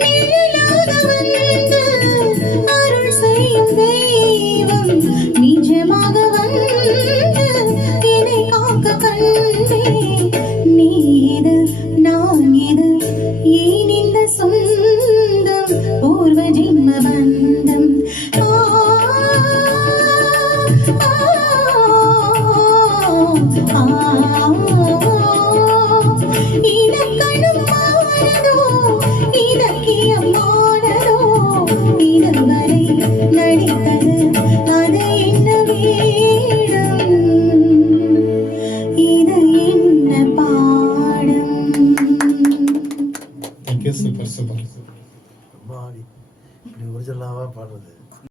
நிழலாக வந்து அருள் செய்யும் தெய்வம் நிஜமாக வந்து என்னை காக்க கண்டே. நீ இது நான் இது ஏன் இந்த சொந்தம் பூர்வ ஜென்ம பந்தம். இலக்கணம் மாறதோ இலக்கியம் மாறதோ இதுவரை நடித்தது அது என்ன வேடம் இது என்ன பாடம். தேங்க்யூ. Super super. இப்படி ஒரிஜினலாக பாடுறது